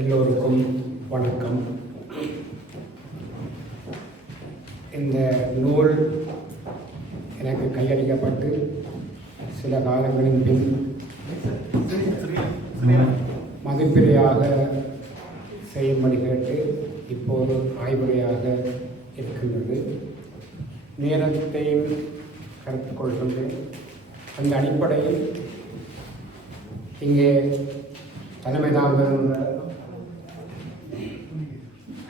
எல்லோருக்கும் வணக்கம். இந்த நூல் எனக்கு கையளிக்கப்பட்டு சில காலங்களின் பின் மதிப்பிரையாக செய்யும்படி கேட்டு இப்போது ஆய்வுரையாக இருக்கின்றது. நேரத்தையும் கருத்தில் கொள்கின்றேன். அந்த அடிப்படையில் இங்கே தலைமை தாங்குகின்ற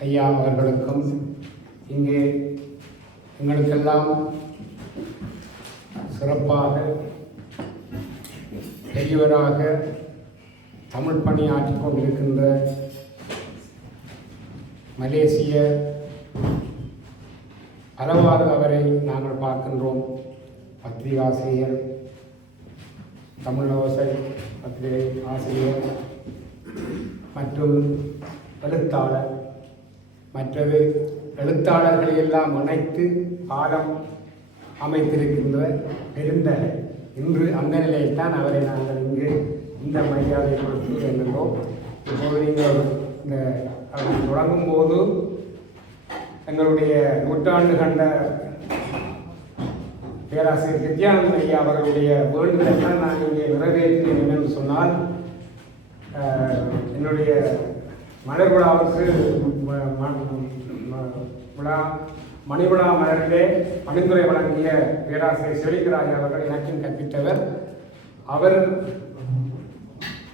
ஐயா அவர்களுக்கும் இங்கே எங்களுக்கெல்லாம் சிறப்பாக பெரியவராக தமிழ் பணி ஆற்றிக் கொண்டிருக்கின்ற மலேசிய பலவாறு அவரை நாங்கள் பார்க்கின்றோம். பத்திரிகாசிரியர், தமிழ் ஓசை பத்திரிகை ஆசிரியர் மற்றும் எழுத்தாளர், மற்றது எழுத்தாளர்களை எல்லாம் இணைத்து பாடம் அமைத்திருக்கின்ற பெருந்தகை. இன்று அந்த நிலையில் தான் அவரை நாங்கள் இங்கு இந்த மரியாதை கொடுத்து என்கிறோம். இப்போது நீங்கள் இந்த தொடங்கும் போது எங்களுடைய நூற்றாண்டு கண்ட பேராசிரியர் வித்யானந்த ஐயா அவர்களுடைய வேண்டுதல் தான் நான் இங்கே நிறைவேற்றினேன். என்னென்னு சொன்னால், என்னுடைய மலர் விழாவுக்கு மணிவிழா மலரிலே பணிந்துரை வழங்கிய பேராசிரியர் செழிக்கராஜ் அவர்கள் எனக்கும் கற்பித்தவர். அவர்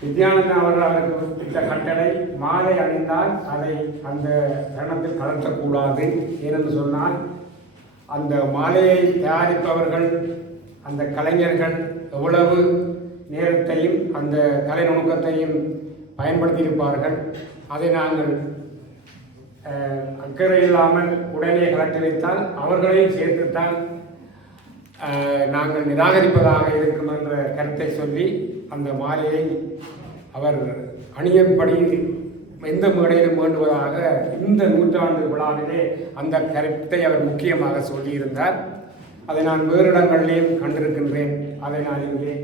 வித்யானந்தன் அவர்கள் அவருக்கு விட்ட கட்டளை, மாலை அணிந்தால் அதை அந்த தருணத்தில் கலற்றக்கூடாது. ஏனென்று சொன்னால், அந்த மாலையை தயாரிப்பவர்கள், அந்த கலைஞர்கள் எவ்வளவு நேரத்தையும் அந்த கலை நுணுக்கத்தையும் பயன்படுத்தியிருப்பார்கள். அதை நாங்கள் அக்கறை இல்லாமல் உடனே கலட்டி வைத்தால் அவர்களையும் சேர்த்துத்தான் நாங்கள் நிராகரிப்பதாக இருக்கும் என்ற கருத்தை சொல்லி அந்த மாலையை அவர் அணியப்படி எந்த மேடையிலும் வேண்டுவதாக இந்த நூற்றாண்டு விழாவிலே அந்த கருத்தை அவர் முக்கியமாக சொல்லியிருந்தார். அதை நான் வேறு இடங்களிலேயும் கண்டிருக்கின்றேன். அதை நான் இங்கே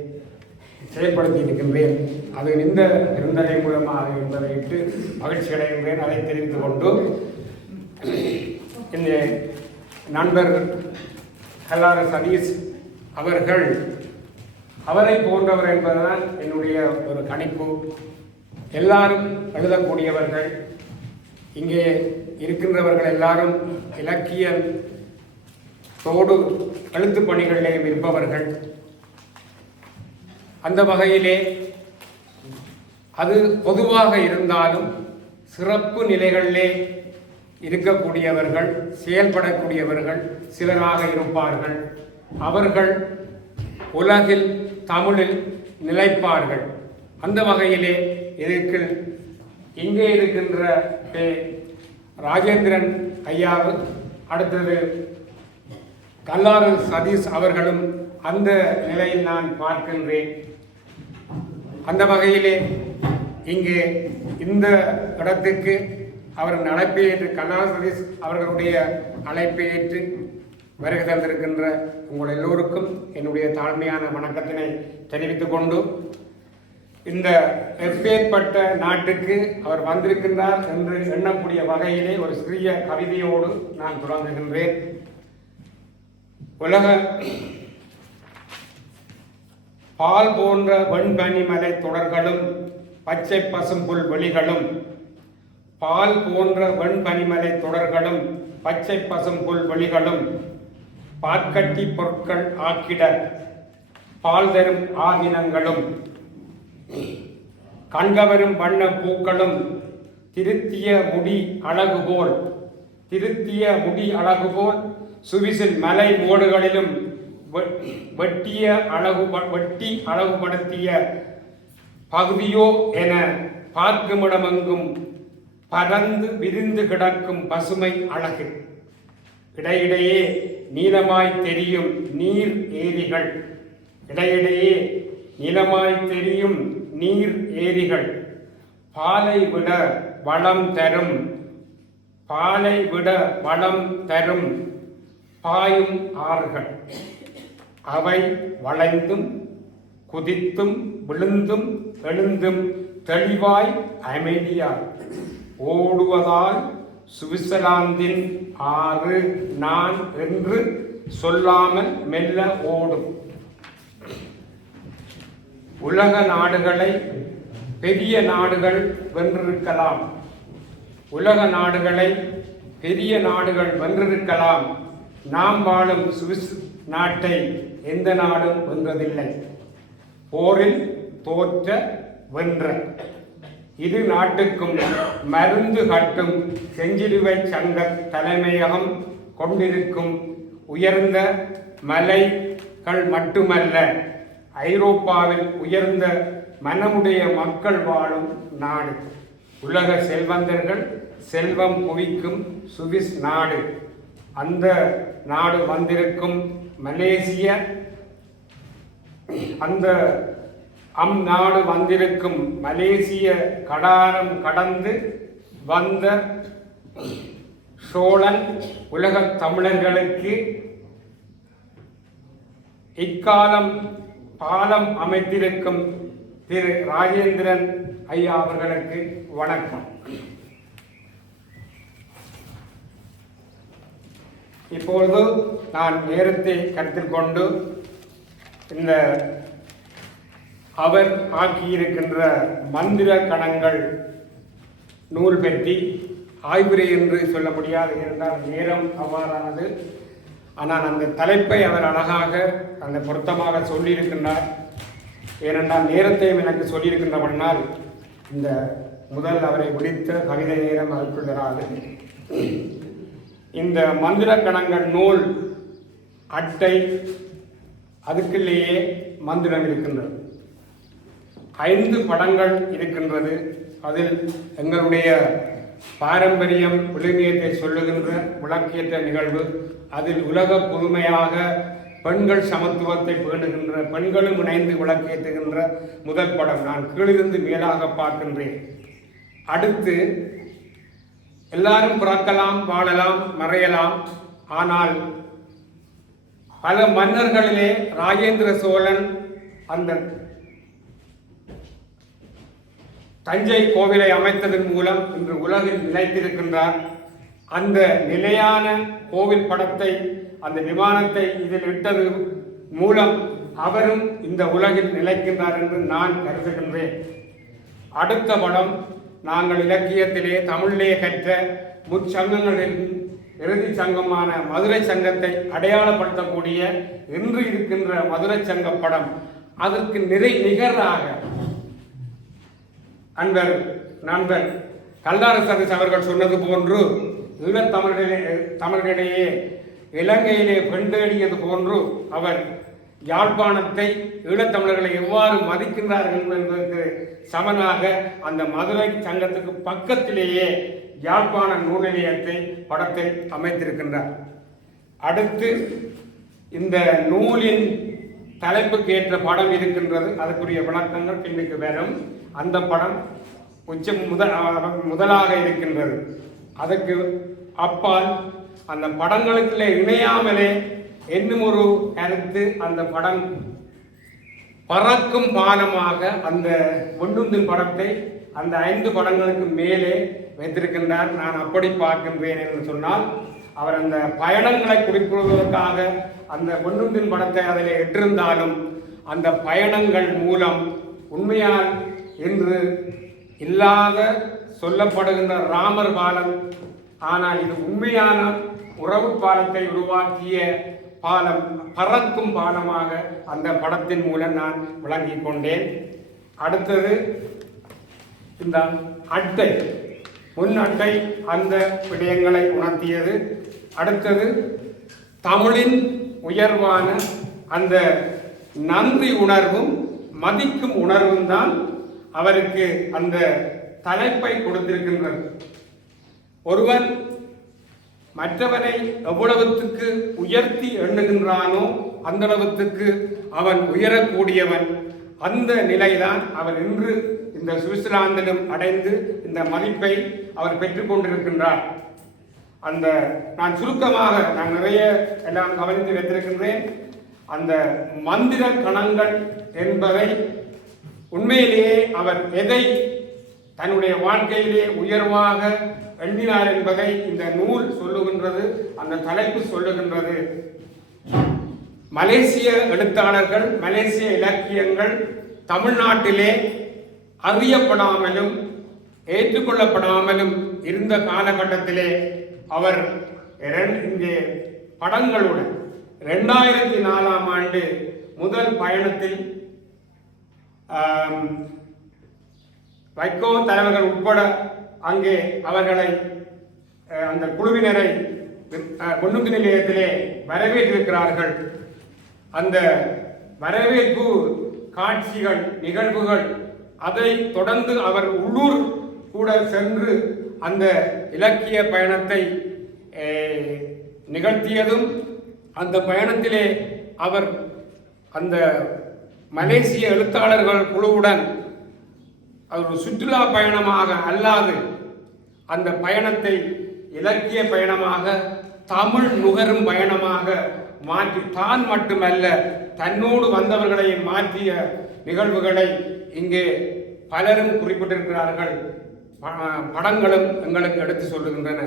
செயல்படுத்தி இருக்கின்றேன். அது இந்த பெருந்தகை மூலமாக என்பதையிட்டு மகிழ்ச்சி அடைகின்றேன். அதை தெரிவித்துக் கொண்டு, இந்த நண்பர் கல்லாறு சதீஷ் அவர்கள் அவரை போன்றவர் என்பதுதான் என்னுடைய ஒரு கணிப்பு. எல்லாரும் எழுதக்கூடியவர்கள், இங்கே இருக்கின்றவர்கள் எல்லாரும் இலக்கியத்தோடு எழுத்து பணிகளிலேயும் இருப்பவர்கள். அந்த வகையிலே அது பொதுவாக இருந்தாலும் சிறப்பு நிலைகளிலே இருக்கக்கூடியவர்கள், செயல்படக்கூடியவர்கள் சிலராக இருப்பார்கள். அவர்கள் உலகில் தமிழில் நிலைப்பார்கள். அந்த வகையிலே இங்கே இருக்கின்ற ராஜேந்திரன் ஐயாவு, அடுத்தது கல்லாறு சதீஷ் அவர்களும் அந்த நிலையில் நான் பார்க்கின்றேன். அந்த வகையிலே இங்கே இந்த இடத்துக்கு அவர் அழைப்பை ஏற்று, கல்லாறு சதீஷ் அவர்களுடைய அழைப்பை ஏற்று வருகை தந்திருக்கின்ற உங்கள் எல்லோருக்கும் என்னுடைய தாழ்மையான வணக்கத்தினை தெரிவித்துக் கொண்டு, இந்த எப்பேற்பட்ட நாட்டுக்கு அவர் வந்திருக்கின்றார் என்று எண்ணக்கூடிய வகையிலே ஒரு சிறிய கவிதையோடு நான் தொடங்குகின்றேன். உலக பால் போன்ற வெண்பனிமலை தொடர்களும் பச்சை பசும்புல் வெளிகளும், பால் போன்ற வெண்பனிமலை தொடர்களும் பச்சை பசும்புல் வெளிகளும் பாற்கட்டி பொருட்கள் ஆக்கிட பால் தரும் ஆதினங்களும், கண்கவரும் வண்ண பூக்களும் திருத்திய முடி அழகுபோல் சுவிசில் மலை மோடுகளிலும் வெட்டி அழகுபடுத்திய பகுதியோ என பார்க்குமிடமெங்கும் பறந்து விரிந்து கிடக்கும் பசுமை அழகு. இடையிடையே நீளமாய் தெரியும் நீர் ஏரிகள், பாலை விட வளம் தரும் பாயும் ஆறுகள். அவை வளைந்தும் குதித்தும் விழுந்தும் எழுந்தும் தெளிவாய் அமைதியாய் ஓடுவதால் சுவிட்சர்லாந்தின் ஆறு நான் என்று சொல்லாமல் மெல்ல ஓடும். உலக நாடுகளை பெரிய நாடுகள் வென்றிருக்கலாம். உலக நாடுகளை பெரிய நாடுகள் வென்றிருக்கலாம். நாம் வாழும் சுவிஸ் நாட்டை எந்த நாடும் வென்றதில்லை. போரில் தோற்ற வென்ற இரு நாட்டுக்கும் மருந்து கட்டும் செஞ்சிலுவை சங்க தலைமையகம் கொண்டிருக்கும் உயர்ந்த மலைகள் மட்டுமல்ல, ஐரோப்பாவில் உயர்ந்த மனமுடைய மக்கள் வாழும் நாடு. உலக செல்வந்தர்கள் செல்வம் குவிக்கும் சுவிஸ் நாடு. அந்த நாடு வந்திருக்கும் மலேசிய நாடு வந்திருக்கும் மலேசிய கடாரம் கடந்து வந்த சோழன் உலகத் தமிழர்களுக்கு இக்காலம் பாலம் அமைத்திருக்கும் திரு ராஜேந்திரன் ஐயா அவர்களுக்கு வணக்கம். இப்பொழுது நான் நேரத்தை கருத்தில் கொண்டு இந்த அவர் ஆக்கியிருக்கின்ற மந்திர கணங்கள் நூல் பற்றி ஆய்வுரை என்று சொல்ல முடியாது, என்றால் நேரம் அவ்வாறானது. ஆனால் அந்த தலைப்பை அவர் அழகாக அந்த பொருத்தமாக சொல்லியிருக்கின்றார். ஏனென்றால் நேரத்தையும் எனக்கு சொல்லியிருக்கின்றவனால் இந்த முதல் அவரை விடுத்த கவிதை நேரம் அதற்குள் வராது. இந்த மந்திர கணங்கள் நூல் அட்டை அதுக்குள்ளேயே மந்திரம் இருக்கின்றது. 5 படங்கள் இருக்கின்றது. அதில் எங்களுடைய பாரம்பரியம் விழுமியத்தை சொல்லுகின்ற விளக்கியற்ற நிகழ்வு, அதில் உலக புதுமையாக பெண்கள் சமத்துவத்தை பேணுகின்ற பெண்களும் இணைந்து விளக்கேற்றுகின்ற முதல் படம் நான் கீழிருந்து மேலாக பார்க்கின்றேன். அடுத்து எல்லாரும் பிறக்கலாம், வாழலாம், மறையலாம். ஆனால் பல மன்னர்களிலே ராஜேந்திர சோழன் அந்த தஞ்சை கோவிலை அமைத்ததன் மூலம் இன்று உலகில் நிலைத்திருக்கின்றார். அந்த நிலையான கோவில் படத்தை, அந்த விமானத்தை இதில் இட்டது மூலம் அவரும் இந்த உலகில் நிலைக்கின்றார் என்று நான் கருதுகின்றேன். அடுத்த படம் நாங்கள் இலக்கியத்திலே தமிழிலே கற்ற முச்சங்கங்களின் இறுதி சங்கமான மதுரை சங்கத்தை அடையாளப்படுத்தக்கூடிய இன்று இருக்கின்ற மதுரை சங்க படம். அதற்கு நிகராக நண்பர் கல்தார சதீஷ் அவர்கள் சொன்னது போன்று தமிழர்களிடையே இலங்கையிலே பெண்டேடியது போன்று அவர் யாழ்ப்பாணத்தை ஈழத்தமிழர்களை எவ்வாறு மதிக்கின்றார்கள் என்பதற்கு சமனாக அந்த மதுரை சங்கத்துக்கு பக்கத்திலேயே யாழ்ப்பாண நூல் நிலையத்தை படத்தை அமைத்திருக்கின்றார். அடுத்து இந்த நூலின் தலைப்புக்கு ஏற்ற படம் இருக்கின்றது. அதற்குரிய விளக்கங்கள் பின்னுக்கு வரும். அந்த படம் முதலாக இருக்கின்றது. அதற்கு அப்பால் அந்த படங்களுக்குள்ளே இணையாமலே இன்னும் ஒரு கருத்து, அந்த படம் பறக்கும் பாலமாக அந்த ஒன்றுந்தின் படத்தை அந்த 5 படங்களுக்கு மேலே வைத்திருக்கின்றார். நான் அப்படி பார்க்கின்றேன் என்று சொன்னால், அவர் அந்த பயணங்களை குறிப்பிடுவதற்காக அந்த ஒன்றுந்தின் படத்தை அதில் இட்டிருந்தாலும் அந்த பயணங்கள் மூலம் உண்மையால் இன்று இல்லாத சொல்லப்படுகின்ற ராமர் பாலம், ஆனால் இது உண்மையான உறவு பாலத்தை உருவாக்கிய பாலம், பறக்கும் பாலமாக அந்த படத்தின் மூலம் நான் விளங்கிக் கொண்டேன். அடுத்தது இந்த அட்டை, முன் அட்டை அந்த விடயங்களை உணர்த்தியது. அடுத்தது தமிழின் உயர்வான அந்த நன்றி உணர்வும் மதிக்கும் உணர்வும் தான் அவருக்கு அந்த தலைப்பை கொடுத்திருக்கின்றது. ஒருவன் மற்றவனை எவ்வளவுக்கு உயர்த்தி எண்ணுகின்றானோ அந்த அளவுக்கு அவன் உயரக்கூடியவன். அந்த நிலைதான் அவர் இன்று இந்த சுவிட்சர்லாந்திலும் அடைந்து இந்த மதிப்பை அவர் பெற்றுக்கொண்டிருக்கின்றார். அந்த நான் சுருக்கமாக நான் நிறைய எல்லாம் கவனித்து வைத்திருக்கின்றேன். அந்த மந்திர கணங்கள் என்பதை உண்மையிலேயே அவர் எதை தன்னுடைய வாழ்க்கையிலே உயர்வாக எண்ணினார் என்பதை இந்த நூல் சொல்லுகின்றது. அந்த தலைப்பு சொல்லுகின்றது. மலேசிய எழுத்தாளர்கள், மலேசிய இலக்கியங்கள் தமிழ்நாட்டிலே அறியப்படாமலும் ஏற்றுக்கொள்ளப்படாமலும் இருந்த காலகட்டத்திலே அவர் இங்கே படங்களுடன் 2004ஆம் ஆண்டு முதல் பயணத்தில் வைகோ தலைவர்கள் உட்பட அங்கே அவர்களை அந்த குழுவினரை கொண்ணுக்கு நிலையத்திலே வரவேற்றிருக்கிறார்கள். அந்த வரவேற்பு காட்சிகள், நிகழ்வுகள், அதை தொடர்ந்து அவர் உள்ளூர் கூட சென்று அந்த இலக்கிய பயணத்தை நிகழ்த்தியதும், அந்த பயணத்திலே அவர் அந்த மலேசிய எழுத்தாளர்கள் குழுவுடன் ஒரு சுற்றுலா பயணமாக அல்லாது அந்த பயணத்தை இலக்கிய பயணமாக, தமிழ் நுகரும் பயணமாக மாற்றி, தான் மட்டுமல்ல தன்னோடு வந்தவர்களை மாற்றிய நிகழ்வுகளை இங்கே பலரும் குறிப்பிட்டிருக்கிறார்கள். படங்களும் எங்களுக்கு எடுத்து சொல்லுகின்றன.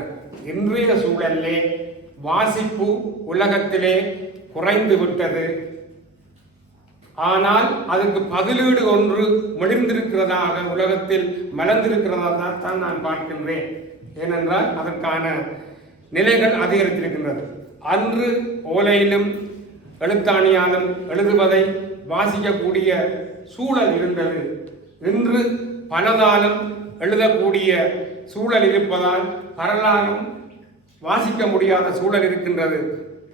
இன்றைய சூழலிலே வாசிப்பு உலகத்திலே குறைந்து விட்டது. ஆனால் அதுக்கு பதிலீடு ஒன்று மிளிர்ந்திருக்கிறதாக, உலகத்தில் மலர்ந்திருக்கிறதாக தான் நான் பார்க்கின்றேன். ஏனென்றால் அதற்கான நிலைகள் அதிகரித்திருக்கின்றது. அன்று ஓலையிலும் எழுத்தாணியாலும் எழுதுவதை வாசிக்கக்கூடிய சூழல் இருந்தது. இன்று பலதாலும் எழுதக்கூடிய சூழல் இருப்பதால் வரலாறும் வாசிக்க முடியாத சூழல் இருக்கின்றது.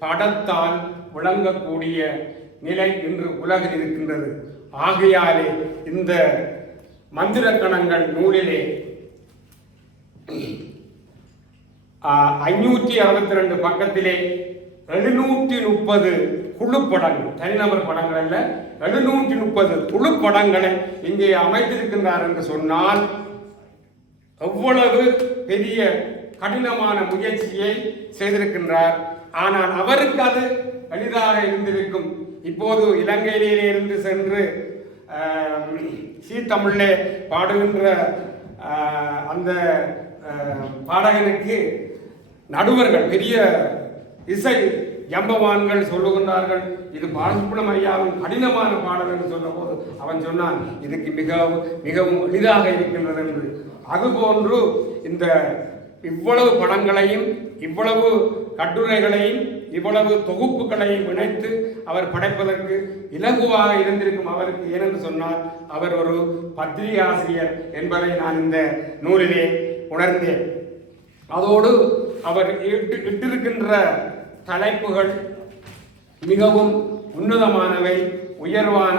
படத்தால் விளங்கக்கூடிய நிலை இன்று உலகில் இருக்கின்றது. ஆகையாலே இந்த மந்திரக்கணங்கள் நூலிலே 562 பக்கத்திலே 730 குழுப்படங்கள், தனிநபர் படங்கள் அல்ல, 730 குழுப்படங்களை இங்கே அமைத்திருக்கின்றார் என்று சொன்னால் எவ்வளவு பெரிய கடினமான முயற்சியை செய்திருக்கின்றார். ஆனால் அவருக்கு அது எளிதாக இருந்திருக்கும். இப்போது இலங்கையிலே இருந்து சென்று சீத்தமிழே பாடுகின்ற அந்த பாடகனுக்கு நடுவர்கள், பெரிய இசை ஜம்பவான்கள் சொல்லுகின்றார்கள், இது பாலசுப்ரமணியம் ஐயாவின் கடினமான பாடல் என்று சொன்ன போது அவன் சொன்னான், இதுக்கு மிகவும் எளிதாக இருக்கின்றது என்று. அதுபோன்று இந்த இவ்வளவு படங்களையும், இவ்வளவு கட்டுரைகளையும், இவ்வளவு தொகுப்புகளையும் இணைத்து அவர் படைப்பதற்கு இலகுவாக இருந்திருக்கும் அவருக்கு. ஏனென்று சொன்னால் அவர் ஒரு பத்திரிகை ஆசிரியர் என்பதை நான் இந்த நூலிலே உணர்ந்தேன். அதோடு அவர் இட்டிருக்கின்ற தலைப்புகள் மிகவும் உன்னதமானவை, உயர்வான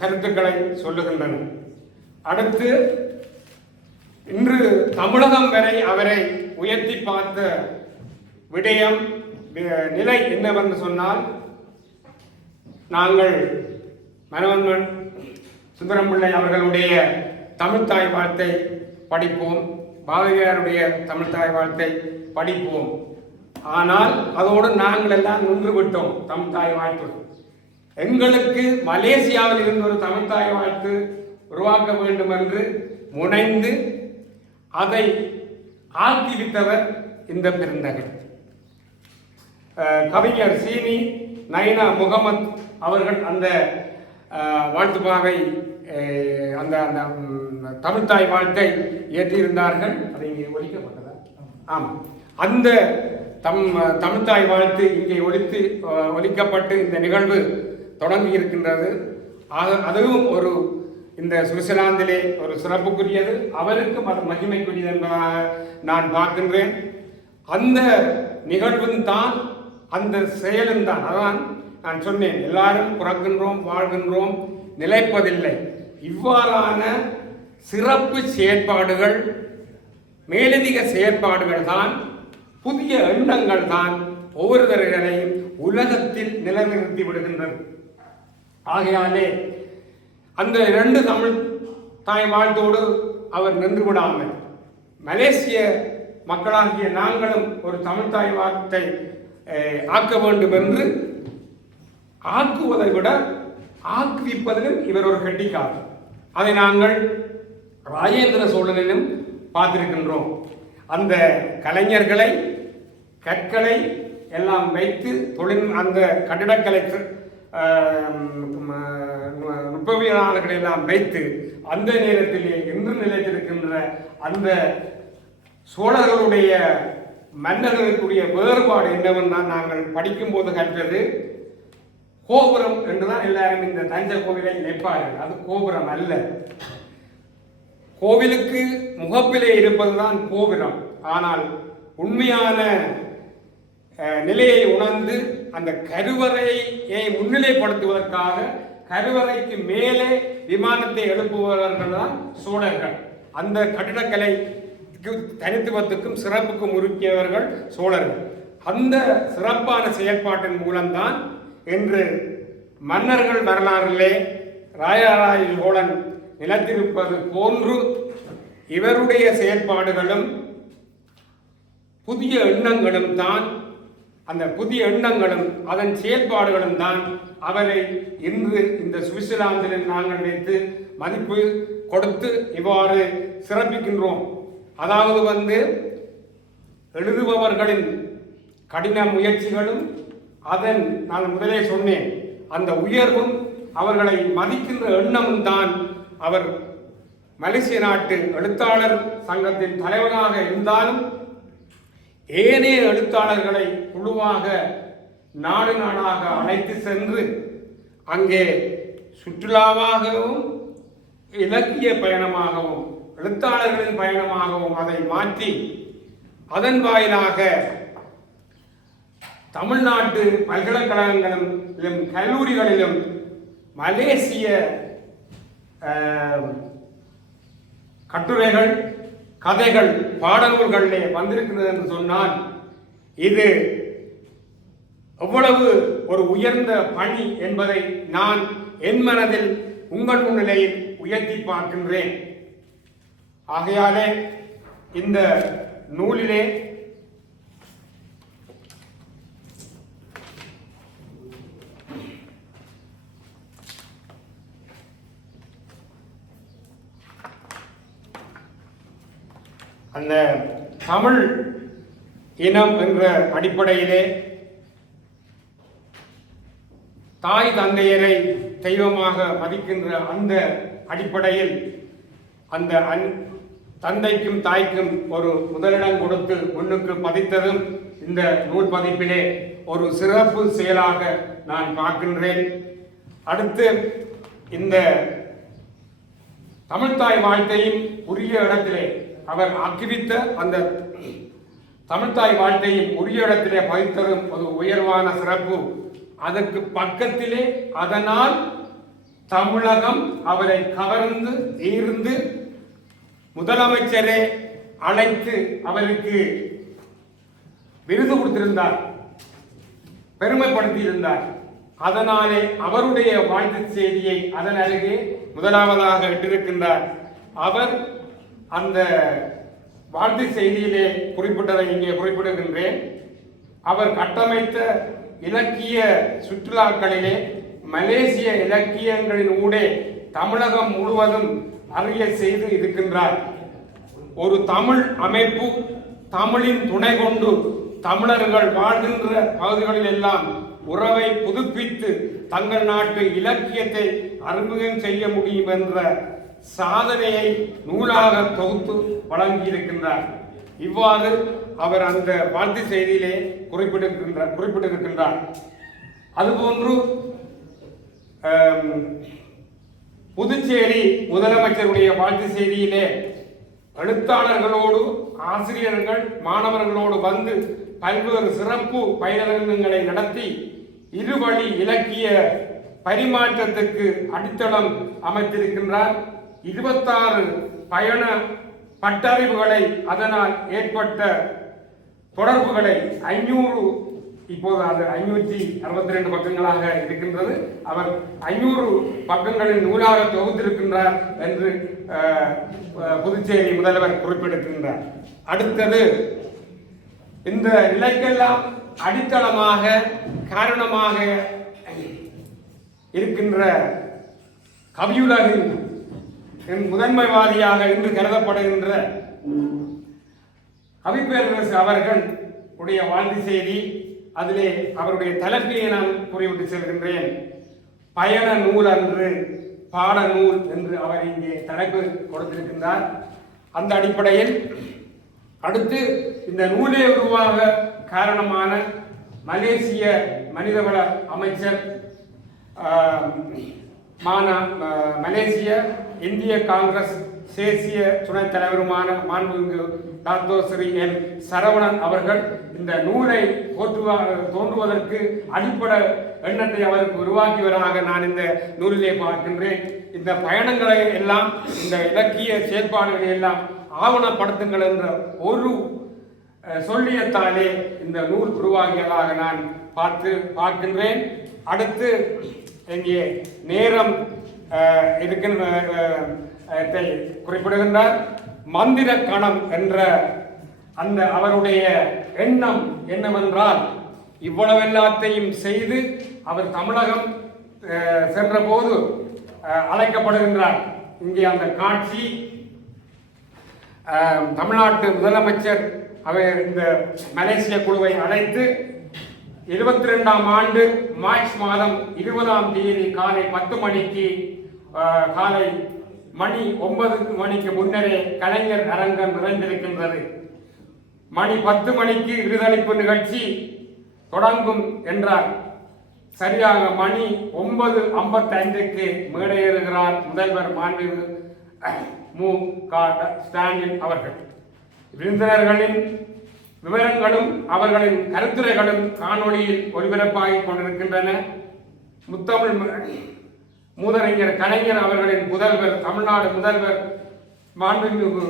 கருத்துக்களை சொல்லுகின்றன. அடுத்து இன்று தமிழகம் வரை அவரை உயர்த்தி பார்த்த விடயம் நிலை என்னவென்று சொன்னால், நாங்கள் மனோன்மன் சுந்தரம்பிள்ளை அவர்களுடைய தமிழ்த்தாய் வாழ்த்தை படிப்போம், பாரதியாருடைய தமிழ்த்தாய் வாழ்த்தை படிப்போம். ஆனால் அதோடு நாங்கள் எல்லாம் நின்று விட்டோம். தமிழ்த்தாய் வாழ்த்து எங்களுக்கு மலேசியாவில் இருந்து ஒரு தமிழ்த்தாய் வாழ்த்து உருவாக்க வேண்டும் என்று முனைந்து அதை ஆக்கிவிட்டவர் இந்த பெருந்தகை. கவிஞர் சீனி நைனா முகமது அவர்கள் அந்த வாழ்த்துப்பாவை, அந்த அந்த தமிழ்த்தாய் வாழ்த்தை ஏற்றியிருந்தார்கள். அதை இங்கே ஒலிக்கப்பட்டதா? ஆமாம். அந்த தமிழ்த்தாய் வாழ்த்து இங்கே ஒலிக்கப்பட்டு இந்த நிகழ்வு தொடங்கி இருக்கின்றது. அதுவும் ஒரு இந்த சுவிட்சர்லாந்திலே ஒரு சிறப்புக்குரியது, அவருக்கும் அது மகிமைக்குரியது என்பதாக நான் பார்க்கின்றேன். அந்த நிகழ்வும் தான், அந்த செயலும் தான். அதான் நான் சொன்னேன், எல்லாரும் பிறக்கின்றோம், வாழ்கின்றோம், நிலைப்பதில்லை. இவ்வாறான சிறப்பு செயற்பாடுகள், மேலதிக செயற்பாடுகள் தான், புதிய எண்ணங்கள் தான் ஒவ்வொருவர்களையும் உலகத்தில் நிலைநிறுத்தி விடுகின்றது. ஆகையாலே அந்த 2 தமிழ் தாய் வாழ்த்தோடு அவர் நின்று விடாமல், மலேசிய மக்களாகிய நாங்களும் ஒரு தமிழ் தாய் வாழ்த்தை ஆக்க வேண்டும் என்று ஆக்குவதை விட ஆக்குவிப்பதிலும் இவர் ஒரு கெட்டிக்காரர். அதை நாங்கள் ராஜேந்திர சோழனிலும் பார்த்திருக்கின்றோம். அந்த கலைஞர்களை, கற்களை எல்லாம் வைத்து அந்த கட்டிடக்கலை நுட்பவியலாளர்களை எல்லாம் வைத்து அந்த நேரத்திலே இன்று நிலைத்திருக்கின்ற அந்த சோழர்களுடைய மன்னர்களுக்குரிய வேறுபாடு என்னவென்று நாங்கள் படிக்கும் போது கற்றது கோபுரம் என்றுதான் எல்லாரும் இந்த தஞ்சை கோவிலை நினைப்பார்கள். அது கோபுரம் அல்ல. கோவிலுக்கு முகப்பிலே இருப்பதுதான் கோபுரம். ஆனால் உண்மையான நிலையை உணர்ந்து அந்த கருவறையை முன்னிலைப்படுத்துவதற்காக கருவறைக்கு மேலே விமானத்தை எழுப்புபவர்கள் தான் சோழர்கள். அந்த கட்டிடக்கலை தனித்துவத்துக்கும் சிறப்புக்கும் உருக்கியவர்கள் சோழர்கள். அந்த சிறப்பான செயல்பாட்டின் மூலம்தான் இன்று மன்னர்கள் வரலாறிலே ராஜராஜ சோழன் நிலைத்திருப்பது போன்று இவருடைய செயல்பாடுகளும் புதிய எண்ணங்களும் தான், அந்த புதிய எண்ணங்களும் அதன் செயல்பாடுகளும் தான் அவரை இன்று இந்த சுவிட்சர்லாந்தில் நாங்கள் வைத்து மதிப்பு கொடுத்து இவ்வாறு சிறப்பிக்கின்றோம். அதாவது எழுதுபவர்களின் கடின முயற்சிகளும் அதன் நான் முதலே சொன்னேன் அந்த உயர்வும் அவர்களை மதிக்கின்ற எண்ணமும் தான் அவர் மலேசிய நாட்டு எழுத்தாளர் சங்கத்தின் தலைவராக இருந்தாலும் ஏனைய எழுத்தாளர்களை குழுவாக நாடு நாடாக அழைத்து சென்று அங்கே சுற்றுலாவாகவும் இலக்கிய பயணமாகவும் எழுத்தாளர்களின் பயணமாகவும் அதை மாற்றி அதன் வாயிலாக தமிழ்நாட்டு பல்கலைக்கழகங்களிலும் கல்லூரிகளிலும் மலேசிய கட்டுரைகள், கதைகள், பாடநூல்களிலே வந்திருக்கிறது என்று சொன்னால் இது எவ்வளவு ஒரு உயர்ந்த பணி என்பதை நான் என் மனதில் உங்கள் முன்னிலையில் உயர்த்தி பார்க்கின்றேன். ஆகையாலே இந்த நூலிலே அந்த தமிழ் இனம் என்ற அடிப்படையிலே தாய் தந்தையரை தெய்வமாக மதிக்கின்ற அந்த அடிப்படையில் அந்த தந்தைக்கும் தாய்க்கும் ஒரு முதலிடம் கொடுத்து முன்னுக்கு பதித்ததும் இந்த நூல் பதிப்பிலே ஒரு சிறப்பு செயலாக நான் பார்க்கின்றேன். அடுத்து இந்த தமிழ்தாய் வாழ்த்தையும் உரிய இடத்திலே அவர் ஆக்கிவித்த அந்த தமிழ்தாய் வாழ்த்தையும் உரிய இடத்திலே பதித்ததும் ஒரு உயர்வான சிறப்பு. அதற்கு பக்கத்திலே அதனால் தமிழகம் அவரை கவர்ந்து ஈர்ந்து முதலமைச்சரே அழைத்து அவருக்கு விருது கொடுத்திருந்தார், பெருமைப்படுத்தியிருந்தார். அதனாலே அவருடைய வாழ்த்து செய்தியை அதன் அருகே முதலாவதாக இட்டிருக்கின்றார். அவர் அந்த வாழ்த்து செய்தியிலே குறிப்பிட்டதை இங்கே குறிப்பிடுகின்றேன். அவர் கட்டமைத்த இலக்கிய சுற்றுலாக்களிலே மலேசிய இலக்கியங்களின் ஊடே தமிழகம் முழுவதும் அறிய செய்து இருக்கின்றார். ஒரு தமிழ் அமைப்பு தமிழின் துணை கொண்டு தமிழர்கள் வாழ்கின்ற பகுதிகளில் எல்லாம் உறவை புதுப்பித்து தங்கள் நாட்டு இலக்கியத்தை அறிமுகம் செய்ய முடியும் என்ற சாதனையை நூலாக தொகுத்து வழங்கியிருக்கின்றார். இவ்வாறு அவர் அந்த வாழ்த்து செய்தியிலே குறிப்பிட்டிருக்கின்றார். அதுபோன்று புதுச்சேரி முதலமைச்சருடைய வாழ்த்து செய்தியிலே எழுத்தாளர்களோடு ஆசிரியர்கள் மாணவர்களோடு வந்து பல்வேறு சிறப்பு பயிலரங்கங்களை நடத்தி இருவழி இலக்கிய பரிமாற்றத்துக்கு அடித்தளம் அமைத்திருக்கின்றார். 26 பயண பட்டறிவுகளை அதனால் ஏற்பட்ட தொடர்புகளை 500 இப்போது அது 562 பக்கங்களாக இருக்கின்றது. அவர் 500 பக்கங்களின் நூலாக தொகுத்திருக்கின்றார் என்று புதுச்சேரி முதல்வர் குறிப்பிட்டிருக்கின்றார். அடுத்தது இந்த நிலைக்கெல்லாம் அடித்தளமாக காரணமாக இருக்கின்ற கவியுலகின் முதன்மைவாதியாக இன்று கருதப்படுகின்ற கவிப்பேரரசு அவர்கள் உடைய வாழ்ந்து செய்தி, அதிலே அவருடைய தலைப்பையை நான் கூறிவிட்டு செல்கின்றேன். பயண நூல் அன்று பாட நூல் என்று அவர் இங்கே தலைப்பு கொடுத்திருக்கின்றார். அந்த அடிப்படையில் அடுத்து இந்த நூலே உருவாக காரணமான மலேசிய மனிதவள அமைச்சர் மலேசிய இந்திய காங்கிரஸ் தேசிய துணைத் தலைவருமான மாண்புமிகு டாக்டர் ஸ்ரீ என் சரவணன் அவர்கள் இந்த நூலை தோன்றுவதற்கு அடிப்படை எண்ணத்தை அவருக்கு உருவாக்கியவராக நான் இந்த நூலிலே பார்க்கின்றேன். இந்த பயணங்களை எல்லாம், இந்த இலக்கிய செயல்பாடுகளை எல்லாம் ஆவணப்படுத்துங்கள் என்ற ஒரு சொல்லியத்தாலே இந்த நூல் உருவாகியதாக நான் பார்க்கின்றேன். அடுத்து இங்கே நேரம் குறிப்பிடுகின்றார். மந்திர கணம் என்ற அந்த அவருடைய எண்ணம் என்னவென்றால், இவ்வளவெல்லாத்தையும் செய்து அவர் தமிழகம் சென்ற போது அழைக்கப்படுகின்றார். இங்கே அந்த காட்சி தமிழ்நாட்டு முதலமைச்சர் அவர் இந்த மலேசிய குழுவை அழைத்து 22ஆம் ஆண்டு மார்ச் மாதம் 20ஆம் தேதி காலை 10 மணிக்கு காலை மணி 9 மணிக்கு முன்னரே கலைஞர் அரங்கம் நிறைந்திருக்கின்றது. மணி 10 மணிக்கு விருதளிப்பு நிகழ்ச்சி தொடங்கும் என்றார். சரியாக மணி 9:55க்கு மேடையேறுகிறார் முதல்வர் மாண்புமிகு மு.க. ஸ்டாலின் அவர்கள். விருந்தினர்களின் விவரங்களும் அவர்களின் கருத்துரைகளும் காணொளியில் ஒளிபரப்பாகிக் கொண்டிருக்கின்றன. முத்தமிழ் மூதறிஞர் கலைஞர் அவர்களின் முதல்வர், தமிழ்நாடு முதல்வர் மாண்புமிகு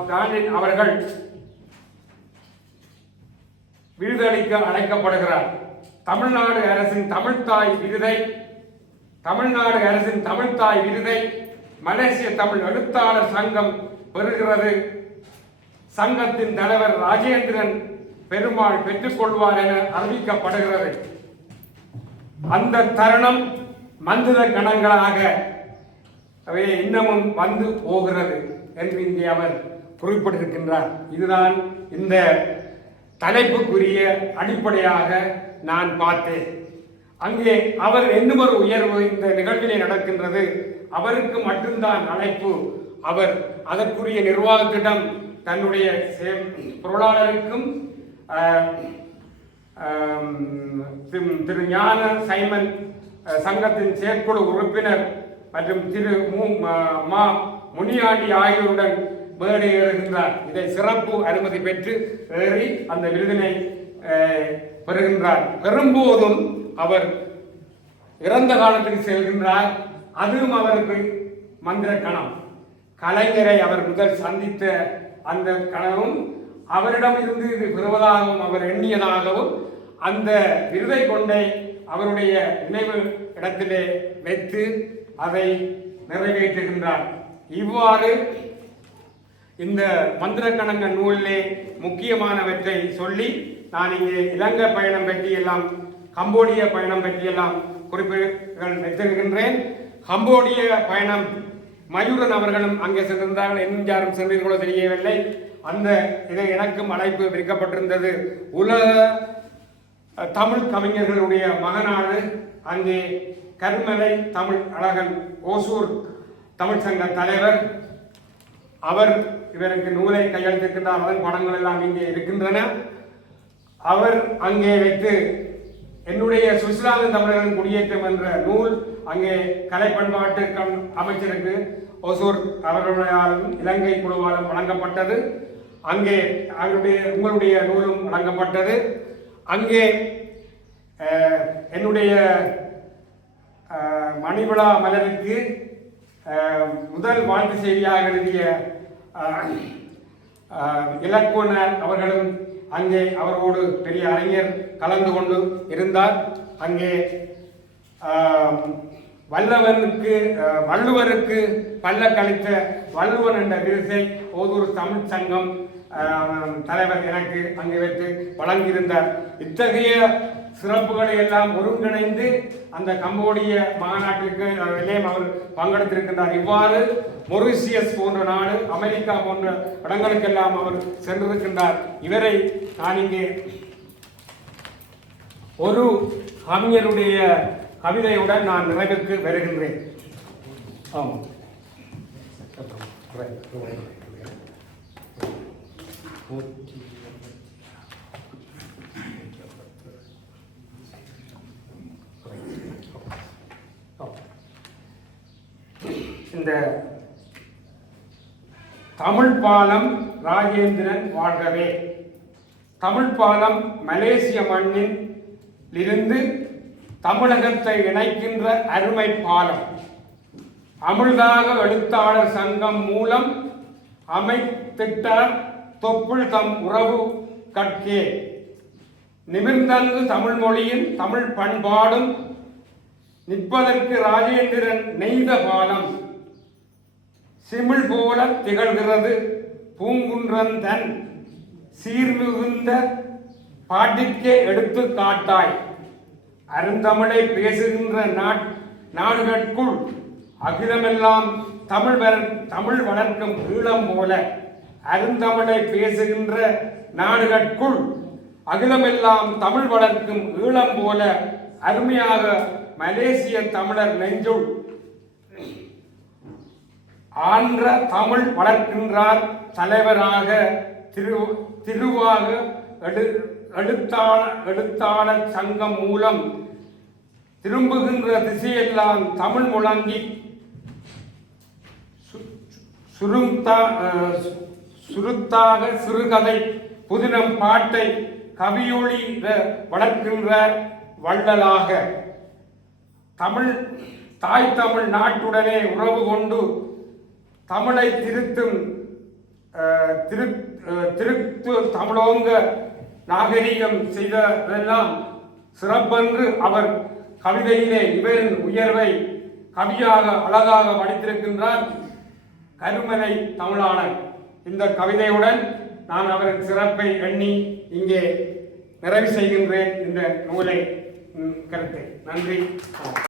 ஸ்டாலின் அவர்கள் விருதளிக்க அழைக்கப்படுகிறார். தமிழ்நாடு அரசின் தமிழ்த்தாய் விருதை மலேசிய தமிழ் எழுத்தாளர் சங்கம் பெறுகிறது. சங்கத்தின் தலைவர் ராஜேந்திரன் பெருமாள் பெற்றுக் கொள்வார் என அறிவிக்கப்படுகிறது. அந்த தருணம் மந்திர கணங்களாக அவை இன்னமும் வந்து போகிறது என்று இங்கே அவர் குறிப்பிட்டிருக்கின்றார். இதுதான் இந்த தலைப்புக்குரிய அடிப்படையாக நான் பார்த்தேன். அங்கே அவர் என்னும் ஒரு உயர்வு இந்த நிகழ்விலே நடக்கின்றது. அவருக்கு மட்டும்தான் அழைப்பு. அவர் அதற்குரிய நிர்வாகத்திடம் தன்னுடைய பொருளாளருக்கும் திரு ஞான சைமன் சங்கத்தின் செயற்குழு உறுப்பினர் மற்றும் திரு முனியாண்டி ஆகியோருடன் மேடை ஏறுகின்றார். இதை சிறப்பு அனுமதி பெற்று ஏறி அந்த விருதினை பெறுகின்றார். பெறும்போதும் அவர் இறந்த காலத்துக்கு செல்கின்றார். அதுவும் அவருக்கு மந்திர கணம். கலைஞரை அவர் முதல் சந்தித்த அந்த கணமும் அவரிடமிருந்து இது பெறுவதாகவும் அவர் எண்ணியதாகவும் அந்த விருதை கொண்டே அவருடைய நினைவு இடத்திலே வைத்து அதை நிறைவேற்றுகின்றார். இவ்வாறு இந்த மந்திர கணங்க நூலிலே முக்கியமானவற்றை சொல்லி நான் இங்கே இலங்கை பயணம் பற்றியெல்லாம், கம்போடிய பயணம் பற்றியெல்லாம் குறிப்புகள் வைத்திருக்கின்றேன். கம்போடிய பயணம் மயூரன் அவர்களும் அங்கே சென்றிருந்தார்கள். இன்னும் யாரும் சென்றீர்களோ தெரியவில்லை. அந்த இதை எனக்கும் அழைப்பு விரிக்கப்பட்டிருந்தது. உலக தமிழ் கவிஞர்களுடைய மகனாடு அங்கே கருமலை தமிழ் அழகன் ஓசூர் தமிழ் சங்க தலைவர், அவர் இவருக்கு நூலை கையெழுத்திருக்கின்றார். அதன் படங்கள் எல்லாம் இங்கே இருக்கின்றன. அவர் அங்கே வைத்து என்னுடைய சுவிட்சர்லாந்து தமிழர்களின் குடியேற்றம் என்ற நூல் அங்கே கலை பண்பாட்டு அமைச்சருக்கு ஓசூர் அவர்களாலும் இலங்கை குழுவாலும் வழங்கப்பட்டது. அங்கே உங்களுடைய நூலும் வழங்கப்பட்டது. அங்கே என்னுடைய மணிவிழா மலருக்கு முதல் வாழ்த்து செய்தியாக எழுதிய இலக்குவனர் அவர்களும் அங்கே அவரோடு பெரிய அறிஞர் கலந்து கொண்டு இருந்தார். அங்கே வள்ளுவருக்கு பல்ல கழித்த வள்ளுவன் என்ற விருதை ஓதூர் தமிழ் சங்கம் தலைவர் எனக்கு அங்கே வைத்து வழங்கியிருந்தார். இத்தகைய சிறப்புகளை எல்லாம் ஒருங்கிணைந்து அந்த கம்போடிய மாநாட்டிற்கு அவர் பங்கெடுத்திருக்கின்றார். இவ்வாறு மொரிசியஸ் போன்ற நாடு, அமெரிக்கா போன்ற இடங்களுக்கெல்லாம் அவர் சென்றிருக்கின்றார். இவரை நான் இங்கே ஒரு கவிஞருடைய கவிதையுடன் நான் நிறைவுக்கு வருகின்றேன். இந்த தமிழ் பாலம் ராஜேந்திரன் வாழ்கவே. தமிழ் பாலம் மலேசிய மண்ணில் இருந்து தமிழகத்தை இணைக்கின்ற அருமை பாலம். அமிழ்தாக எழுத்தாளர் சங்கம் மூலம் அமைத்திட்டார் தொப்புள் தம் உறவு கட்கே. நிமிர்ந்தங்கு தமிழ் மொழியின் தமிழ் பண்பாடும் நிற்பதற்கு ராஜேந்திரன் நெய்த பாலம். சிமிழ் போல திகழ்கிறது பூங்குன்றன் தன் சீர்மிகுந்த பாட்டிற்கே எடுத்து காட்டாய். அருந்தமிழை பேசுகின்ற நாடுகளுக்குள் அகிலமெல்லாம் தமிழ் வளர்க்கும் ஈழம் போல. அருந்தமிழை பேசுகின்ற நாடுகளுக்குள் அகிலமெல்லாம் தமிழ் வளர்க்கும் ஈழம் போல அருமையாக மலேசிய தமிழர் நெஞ்சுள் ஆன்ற தமிழ் வளர்க்கின்றார் தலைவராக திருவாக எழுத்தாளர் சங்கம் மூலம் திரும்புகின்ற திசையெல்லாம் தமிழ் முழங்கி சுருத்தாக சிறுகதை புதினம் பாட்டை கவியொளி வளர்க்கின்றார் வள்ளலாக. தாய் தமிழ் நாட்டுடனே உறவு கொண்டு தமிழை திருத்தும் தமிழோங்க நாகரிகம் செய்ததெல்லாம் சிறப்பென்று அவர் கவிதையிலே இவரின் உயர்வை கவியாக அழகாக படித்திருக்கின்றார் கருமலை தமிழாளன். இந்த கவிதையுடன் நான் அவரின் சிறப்பை எண்ணி இங்கே நிறைவு செய்கின்றேன் இந்த நூலை கருத்தை. நன்றி.